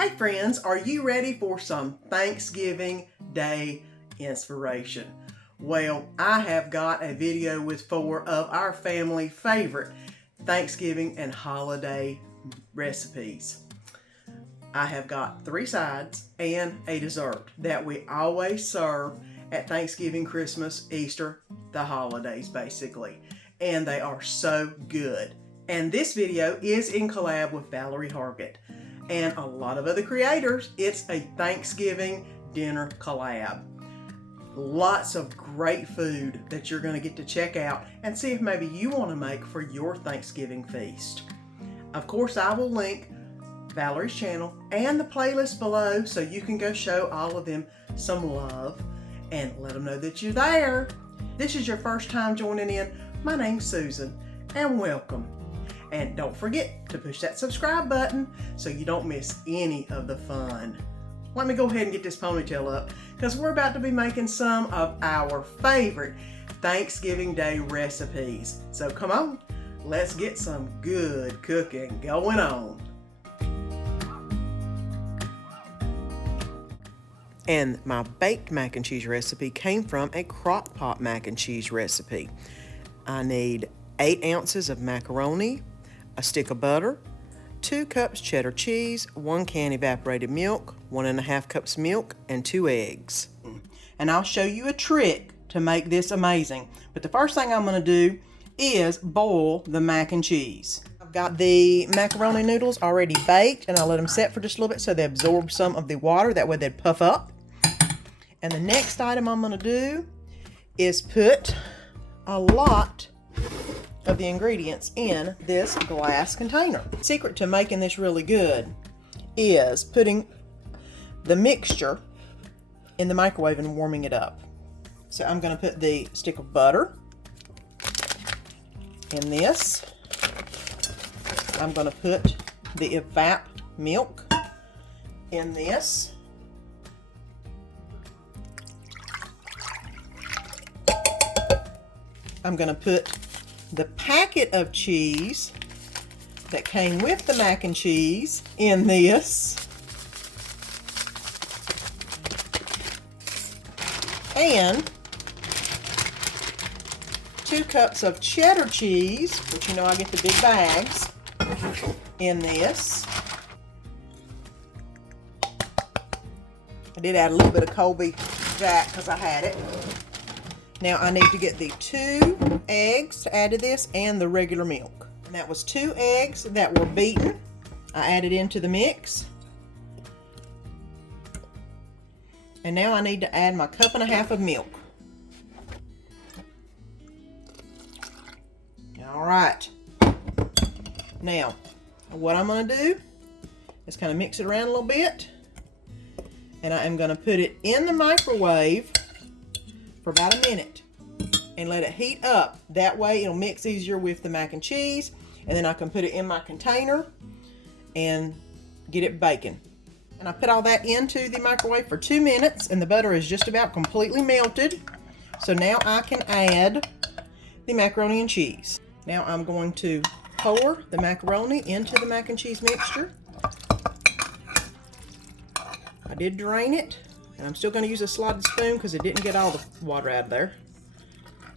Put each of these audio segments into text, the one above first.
Hey friends, are you ready for some Thanksgiving Day inspiration? Well, I have got a video with 4 of our family favorite Thanksgiving and holiday recipes. I have got 3 sides and a dessert that we always serve at Thanksgiving, Christmas, Easter, the holidays basically. And they are so good. And this video is in collab with Valerie Hargett and a lot of other creators. It's a Thanksgiving dinner collab. Lots of great food that you're going to get to check out and see if maybe you want to make for your Thanksgiving feast. Of course, I will link Valerie's channel and the playlist below so you can go show all of them some love and let them know that you're there. This is your first time joining in. My name's Susan and welcome. And don't forget to push that subscribe button so you don't miss any of the fun. Let me go ahead and get this ponytail up because we're about to be making some of our favorite Thanksgiving Day recipes. So come on, let's get some good cooking going on. And my baked mac and cheese recipe came from a crock pot mac and cheese recipe. I need 8 ounces of macaroni, a stick of butter, 2 cups cheddar cheese, 1 can evaporated milk, 1.5 cups milk, and 2 eggs. And I'll show you a trick to make this amazing. But the first thing I'm going to do is boil the mac and cheese. I've got the macaroni noodles already baked, and I'll let them set for just a little bit so they absorb some of the water. That way they'd puff up. And the next item I'm going to do is put a lot of the ingredients in this glass container. The secret to making this really good is putting the mixture in the microwave and warming it up. So I'm going to put the stick of butter in this. I'm going to put the evap milk in this. I'm going to put the packet of cheese that came with the mac and cheese in this. And 2 cups of cheddar cheese, which you know I get the big bags, in this. I did add a little bit of Colby Jack because I had it. Now I need to get the 2 eggs to add to this and the regular milk. And that was 2 eggs that were beaten. I added into the mix. And now I need to add my 1.5 cups of milk. All right. Now, what I'm going to do is kind of mix it around a little bit. And I am going to put it in the microwave for about a minute and let it heat up. That way it'll mix easier with the mac and cheese, and then I can put it in my container and get it baking. And I put all that into the microwave for 2 minutes, and the butter is just about completely melted. So now I can add the macaroni and cheese. Now I'm going to pour the macaroni into the mac and cheese mixture. I did drain it. And I'm still going to use a slotted spoon because it didn't get all the water out of there.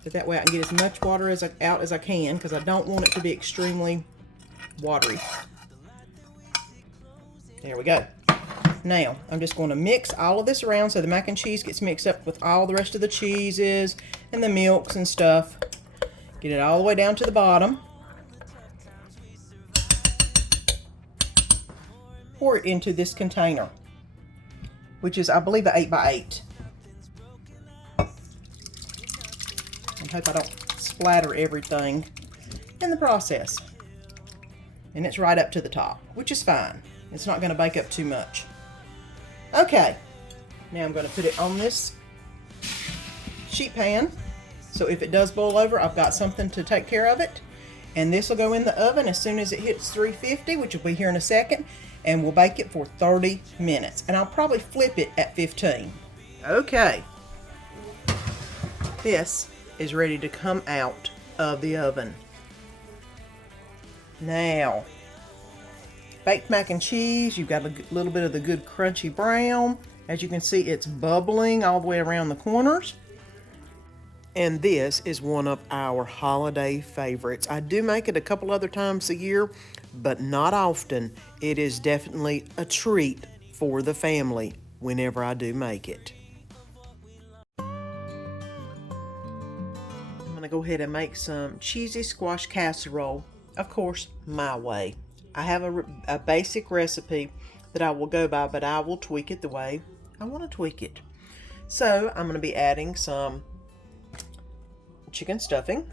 But that way I can get as much water out as I can because I don't want it to be extremely watery. There we go. Now, I'm just going to mix all of this around so the mac and cheese gets mixed up with all the rest of the cheeses and the milks and stuff. Get it all the way down to the bottom. Pour it into this container, which is, I believe, an 8x8. I hope I don't splatter everything in the process. And it's right up to the top, which is fine. It's not going to bake up too much. Okay, now I'm going to put it on this sheet pan. So if it does boil over, I've got something to take care of it. And this will go in the oven as soon as it hits 350, which will be here in a second. And we'll bake it for 30 minutes. And I'll probably flip it at 15. Okay. This is ready to come out of the oven. Now, baked mac and cheese. You've got a little bit of the good crunchy brown. As you can see, it's bubbling all the way around the corners. And this is one of our holiday favorites. I do make it a couple other times a year, but not often. It is definitely a treat for the family whenever I do make it. I'm gonna go ahead and make some cheesy squash casserole, of course, my way. I have a basic recipe that I will go by, but I will tweak it the way I want to tweak it. So I'm gonna be adding some chicken stuffing,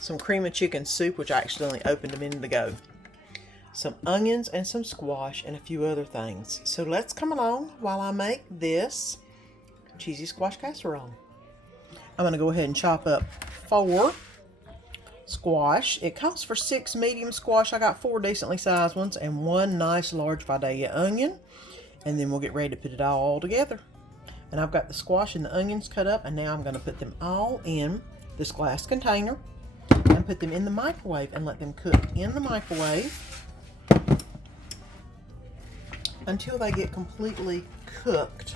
some cream of chicken soup, which I accidentally opened a minute ago, some onions and some squash, and a few other things. So let's come along while I make this cheesy squash casserole. I'm going to go ahead and chop up 4 squash. It calls for 6 medium squash. I got 4 decently sized ones and 1 nice large Vidalia onion, and then we'll get ready to put it all together. And I've got the squash and the onions cut up, and now I'm going to put them all in this glass container and put them in the microwave and let them cook in the microwave until they get completely cooked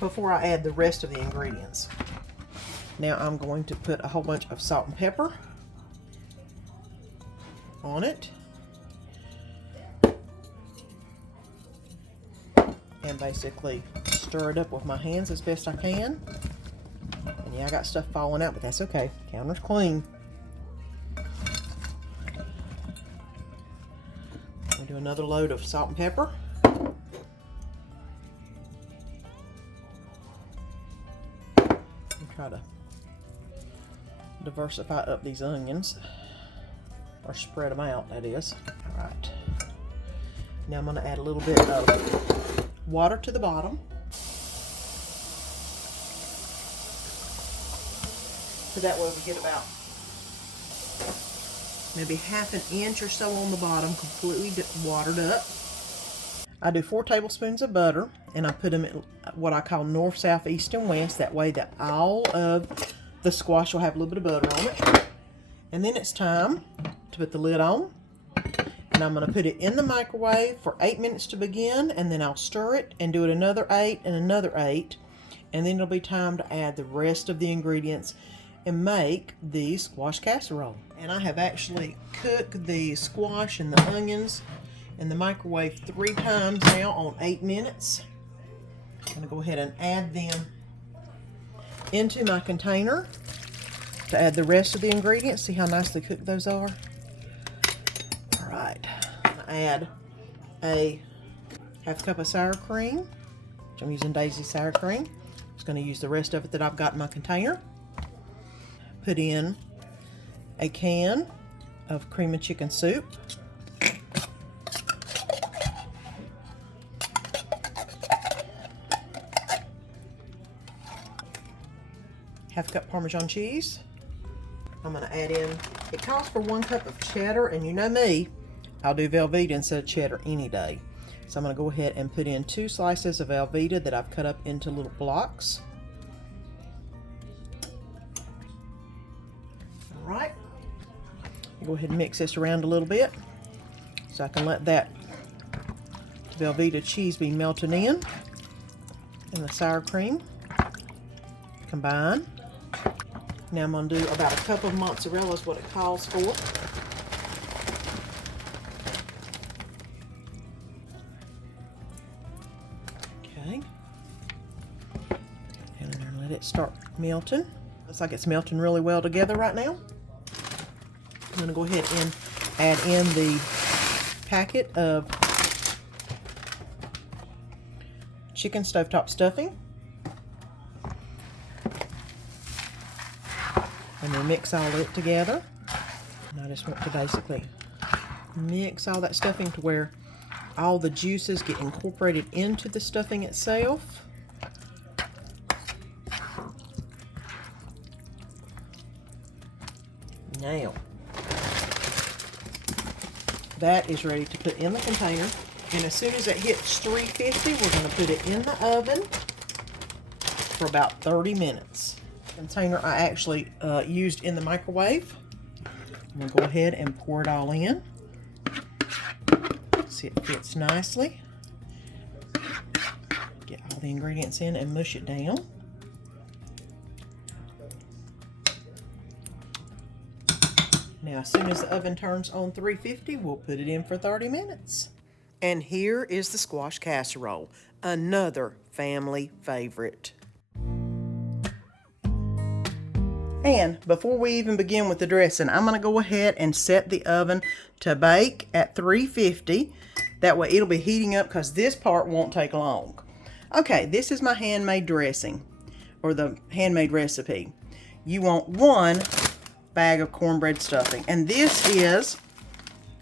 before I add the rest of the ingredients. Now I'm going to put a whole bunch of salt and pepper on it. And basically stir it up with my hands as best I can. And yeah, I got stuff falling out, but that's okay. Counter's clean. We'll do another load of salt and pepper. And try to diversify up these onions, or spread them out, that is. All right. Now I'm going to add a little bit of water to the bottom. So that way we get about maybe half an inch or so on the bottom, completely watered up. I do 4 tablespoons of butter, and I put them at what I call north, south, east, and west. That way that all of the squash will have a little bit of butter on it. And then it's time to put the lid on. And I'm going to put it in the microwave for 8 minutes to begin, and then I'll stir it and do it another 8 and another 8. And then it'll be time to add the rest of the ingredients and make the squash casserole. And I have actually cooked the squash and the onions in the microwave 3 times now on 8 minutes. I'm going to go ahead and add them into my container to add the rest of the ingredients. See how nicely cooked those are? All right, I'm going to add a half cup of sour cream, which I'm using Daisy sour cream. Just going to use the rest of it that I've got in my container. Put in a can of cream of chicken soup. Half cup Parmesan cheese. I'm going to add in, it calls for 1 cup of cheddar, and you know me, I'll do Velveeta instead of cheddar any day. So I'm going to go ahead and put in 2 slices of Velveeta that I've cut up into little blocks. All right. Go ahead and mix this around a little bit so I can let that Velveeta cheese be melted in and the sour cream combine. Now I'm going to do about a cup of mozzarella is what it calls for. Okay. And let it start melting. Looks like it's melting really well together right now. I'm going to go ahead and add in the packet of chicken stovetop stuffing. And then mix all of it together. And I just want to basically mix all that stuffing to where all the juices get incorporated into the stuffing itself. Now, that is ready to put in the container. And as soon as it hits 350, we're going to put it in the oven for about 30 minutes. Container I actually used in the microwave I'm going to go ahead and pour it all in. See, it fits nicely. Get all the ingredients in and mush it down. Now, as soon as the oven turns on 350, we'll put it in for 30 minutes. And here is the squash casserole, another family favorite. And before we even begin with the dressing, I'm going to go ahead and set the oven to bake at 350. That way it'll be heating up because this part won't take long. Okay, this is my handmade dressing, or the handmade recipe. You want 1 bag of cornbread stuffing, and this is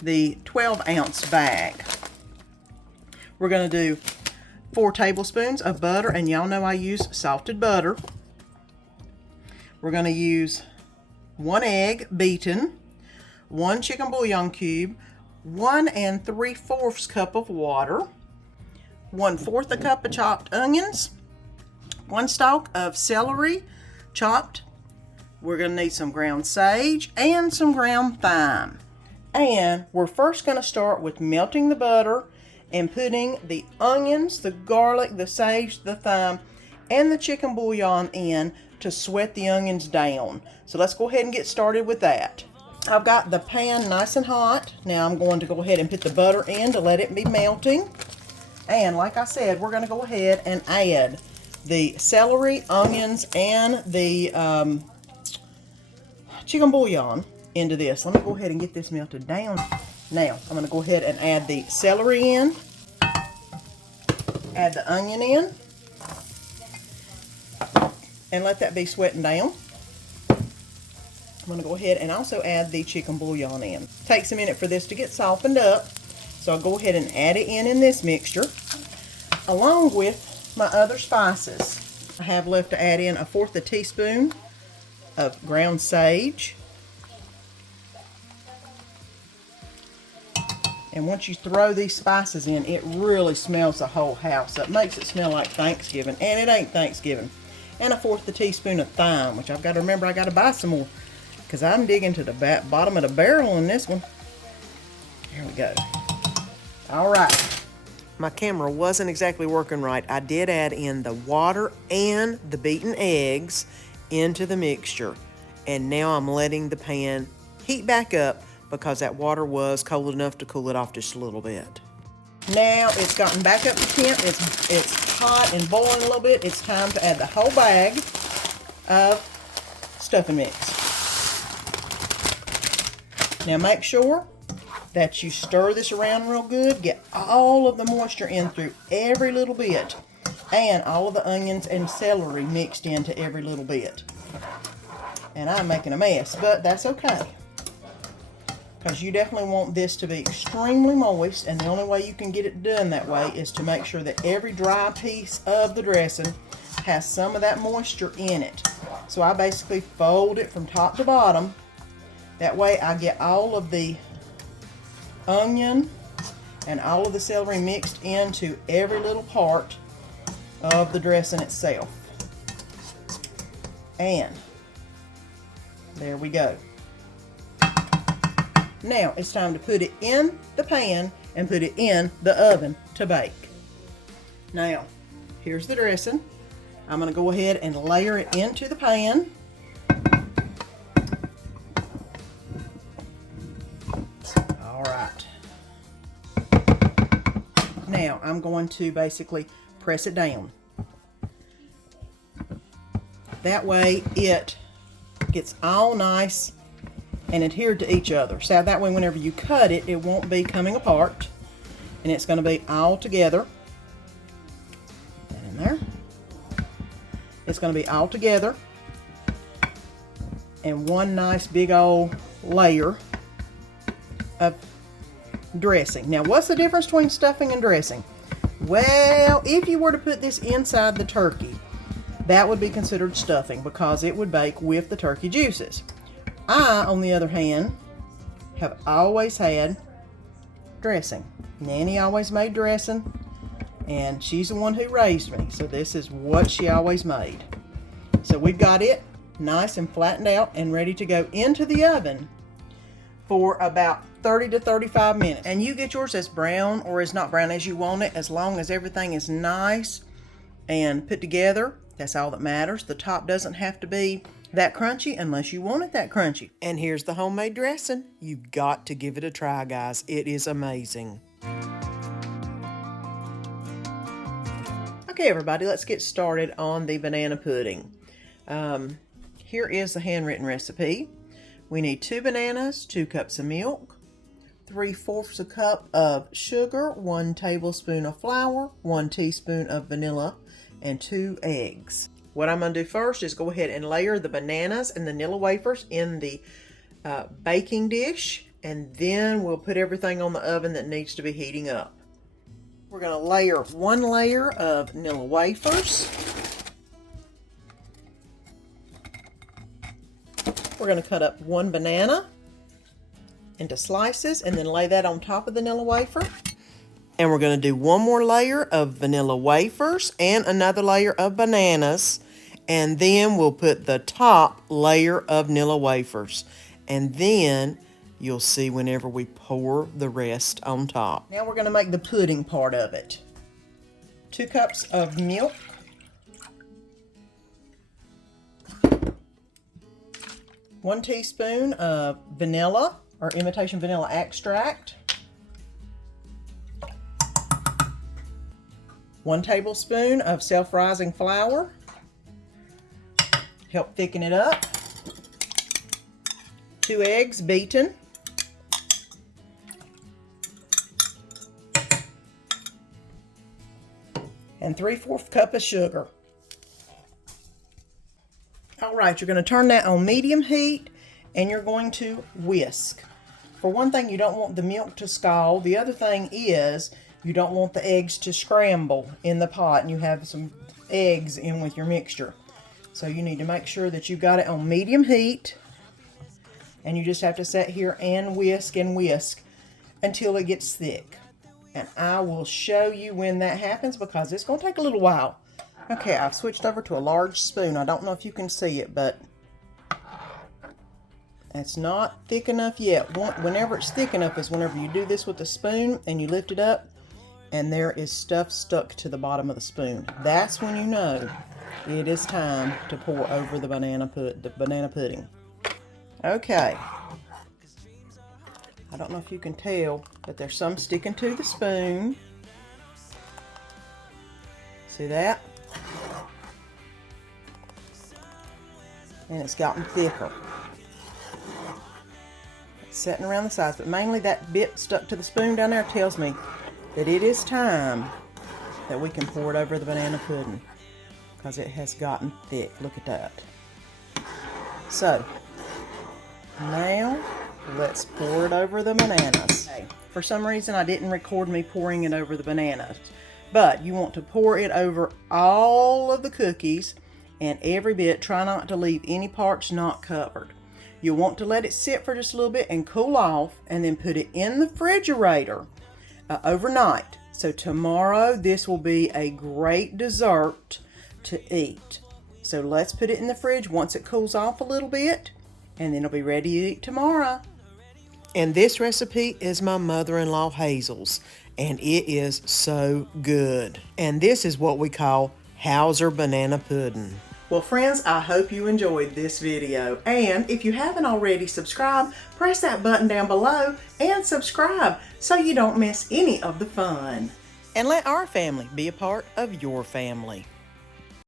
the 12-ounce bag. We're going to do 4 tablespoons of butter, and y'all know I use salted butter. We're going to use 1 egg beaten, 1 chicken bouillon cube, 1 3/4 cup of water, 1/4 a cup of chopped onions, 1 stalk of celery chopped. We're going to need some ground sage and some ground thyme. And we're first going to start with melting the butter and putting the onions, the garlic, the sage, the thyme, and the chicken bouillon in to sweat the onions down. So let's go ahead and get started with that. I've got the pan nice and hot. Now I'm going to go ahead and put the butter in to let it be melting. And like I said, we're going to go ahead and add the celery, onions, and the chicken bouillon into this. Let me go ahead and get this melted down. Now, I'm going to go ahead and add the celery in, add the onion in, and let that be sweating down. I'm going to go ahead and also add the chicken bouillon in. Takes a minute for this to get softened up, so I'll go ahead and add it in this mixture, along with my other spices. I have left to add in 1/4 teaspoon of ground sage. And once you throw these spices in, it really smells the whole house up. Makes it smell like Thanksgiving, and it ain't Thanksgiving. And 1/4 teaspoon of thyme, which I've got to remember I got to buy some more, because I'm digging to the bottom of the barrel on this one. Here we go. All right. My camera wasn't exactly working right. I did add in the water and the beaten eggs into the mixture. And now I'm letting the pan heat back up because that water was cold enough to cool it off just a little bit. Now it's gotten back up to temp. It's hot and boiling a little bit. It's time to add the whole bag of stuffing mix. Now make sure that you stir this around real good. Get all of the moisture in through every little bit, and all of the onions and celery mixed into every little bit. And I'm making a mess, but that's okay, because you definitely want this to be extremely moist, and the only way you can get it done that way is to make sure that every dry piece of the dressing has some of that moisture in it. So I basically fold it from top to bottom. That way I get all of the onion and all of the celery mixed into every little part of the dressing itself. And there we go. Now it's time to put it in the pan and put it in the oven to bake. Now, here's the dressing. I'm going to go ahead and layer it into the pan. All right. Now I'm going to basically press it down. That way it gets all nice and adhered to each other. So that way whenever you cut it, it won't be coming apart, and it's going to be all together. That in there. It's going to be all together and one nice big old layer of dressing. Now, what's the difference between stuffing and dressing? Well, if you were to put this inside the turkey, that would be considered stuffing because it would bake with the turkey juices. I, on the other hand, have always had dressing. Nany always made dressing, and she's the one who raised me, so this is what she always made. So we've got it nice and flattened out and ready to go into the oven for about 30 to 35 minutes. And you get yours as brown or as not brown as you want it, as long as everything is nice and put together. That's all that matters. The top doesn't have to be that crunchy unless you want it that crunchy. And here's the homemade dressing. You've got to give it a try, guys. It is amazing. Okay, everybody, let's get started on the banana pudding. Here is the handwritten recipe. We need 2 bananas, 2 cups of milk, 3/4 a cup of sugar, 1 tablespoon of flour, 1 teaspoon of vanilla, and 2 eggs. What I'm going to do first is go ahead and layer the bananas and the Nilla wafers in the baking dish, and then we'll put everything on the oven that needs to be heating up. We're going to layer 1 layer of Nilla wafers. We're going to cut up 1 banana into slices and then lay that on top of the Nilla wafer. And we're going to do 1 more layer of vanilla wafers and another layer of bananas. And then we'll put the top layer of Nilla wafers. And then you'll see whenever we pour the rest on top. Now we're going to make the pudding part of it. 2 cups of milk. 1 teaspoon of vanilla or imitation vanilla extract. 1 tablespoon of self-rising flour. Help thicken it up. 2 eggs beaten. And 3/4 cup of sugar. All right, you're going to turn that on medium heat and you're going to whisk. For one thing, you don't want the milk to scald. The other thing is you don't want the eggs to scramble in the pot and you have some eggs in with your mixture. So you need to make sure that you've got it on medium heat, and you just have to sit here and whisk until it gets thick. And I will show you when that happens because it's going to take a little while. Okay, I've switched over to a large spoon. I don't know if you can see it, but it's not thick enough yet. Whenever it's thick enough is whenever you do this with the spoon and you lift it up and there is stuff stuck to the bottom of the spoon. That's when you know it is time to pour over the banana pudding. Okay. I don't know if you can tell, but there's some sticking to the spoon. See that? And it's gotten thicker. It's setting around the sides, but mainly that bit stuck to the spoon down there tells me that it is time that we can pour it over the banana pudding because it has gotten thick. Look at that. So, now let's pour it over the bananas. Okay. For some reason I didn't record me pouring it over the bananas, but you want to pour it over all of the cookies and every bit. Try not to leave any parts not covered. You want to let it sit for just a little bit and cool off, and then put it in the refrigerator overnight. So tomorrow this will be a great dessert to eat. So let's put it in the fridge once it cools off a little bit, and then it'll be ready to eat tomorrow. And this recipe is my mother-in-law Hazel's, and it is so good. And this is what we call Hauser banana pudding. Well, friends, I hope you enjoyed this video. And if you haven't already subscribed, press that button down below and subscribe so you don't miss any of the fun. And let our family be a part of your family.